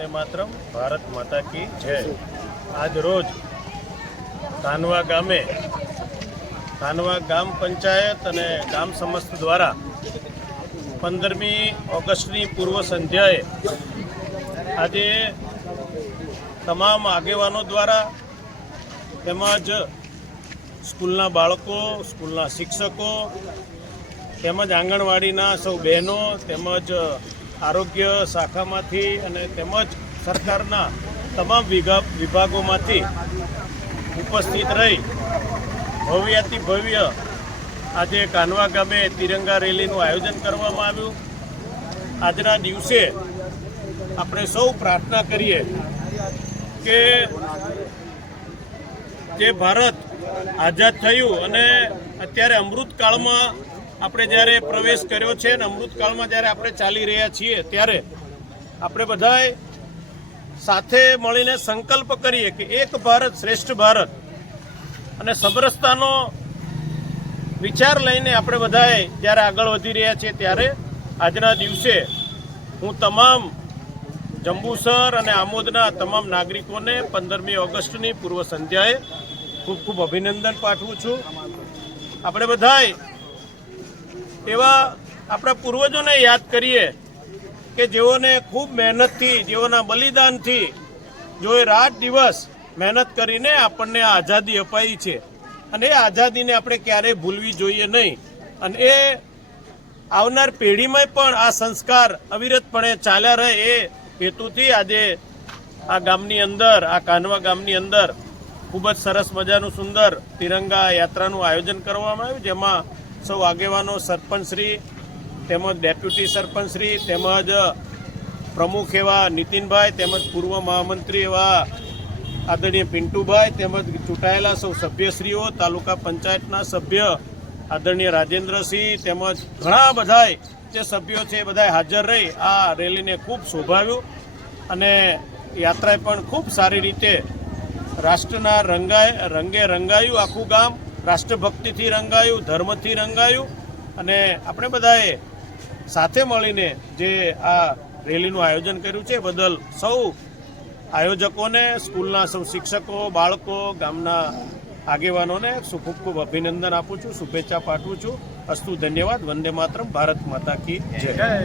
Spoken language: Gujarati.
વંદે માતરમ, ભારત માતા કી જય. આજ રોજ કાનવા ગામે, કાનવા ગામ પંચાયત અને ગામ સમસ્ત દ્વારા પંદરમી ઓગસ્ટની પૂર્વ સંધ્યાએ આજે તમામ આગેવાનો દ્વારા તેમજ સ્કૂલના બાળકો, સ્કૂલના શિક્ષકો તેમજ આંગણવાડીના સૌ બહેનો તેમજ આરોગ્ય શાખામાંથી અને તેમજ સરકારના તમામ વિભાગોમાંથી ઉપસ્થિત રહી ભવ્યાતિ ભવ્ય આજે કાનવા ગામે તિરંગા રેલીનું આયોજન કરવામાં આવ્યું. આજના દિવસે આપણે સૌ પ્રાર્થના કરીએ કે જે ભારત આઝાદ થયું અને અત્યારે અમૃતકાળમાં આપણે જ્યારે પ્રવેશ કર્યો છે અને અમૃતકાળમાં જ્યારે આપણે ચાલી રહ્યા છીએ, ત્યારે આપણે બધાએ સાથે મળીને સંકલ્પ કરીએ કે એક ભારત શ્રેષ્ઠ ભારત અને સમરસતાનો વિચાર લઈને આપણે બધાએ જ્યારે આગળ વધી રહ્યા છીએ, ત્યારે આજના દિવસે હું તમામ જંબુસર અને આમોદના તમામ નાગરિકોને પંદરમી ઓગસ્ટની પૂર્વ સંધ્યાએ ખૂબ ખૂબ અભિનંદન પાઠવું છું. આપણે બધાએ એવા આપણા પૂર્વજોને યાદ કરીએ કે જેઓને ખૂબ મહેનતથી, જેઓના બલિદાનથી જોએ રાત દિવસ મહેનત કરીને આપણને આ આઝાદી અપાઈ છે. અને એ આઝાદીને આપણે ક્યારેય ભૂલવી જોઈએ નહીં. અને એ આવનાર પેઢીમાં પણ આ સંસ્કાર અવિરતપણે ચાલ્યા રહે એ હેતુથી આજે આ ગામની અંદર, આ કાનવા ગામની અંદર ખૂબ જ સરસ મજાનું સુંદર તિરંગા યાત્રાનું આયોજન કરવામાં આવ્યું, જેમાં સૌ આગેવાનો સરપંચશ્રી, તેમજ ડેપ્યુટી સરપંચશ્રી, તેમજ પ્રમુખ એવા નીતિનભાઈ, તેમજ પૂર્વ મહામંત્રી એવા આદરણીય પિન્ટુભાઈ, તેમજ ચૂંટાયેલા સૌ સભ્યશ્રીઓ, તાલુકા પંચાયતના સભ્ય આદરણીય રાજેન્દ્રસિંહ, તેમજ ઘણા બધાએ જે સભ્યો છે એ બધાએ હાજર રહી આ રેલીને ખૂબ શોભાવ્યું અને યાત્રાએ પણ ખૂબ સારી રીતે રાષ્ટ્રના રંગાય, રંગે રંગાયું આખું ગામ. રાષ્ટ્રભક્તિથી રંગાયું, ધર્મથી રંગાયું અને આપણે બધાએ સાથે મળીને જે આ રેલીનું આયોજન કર્યું છે બદલ સૌ આયોજકોને, સ્કૂલના સૌ શિક્ષકો, બાળકો, ગામના આગેવાનોને ખૂબ ખૂબ અભિનંદન આપું છું, શુભેચ્છા પાઠવું છું. અસ્તુ ધન્યવાદ, વંદે માતરમ, ભારત માતા કી જય.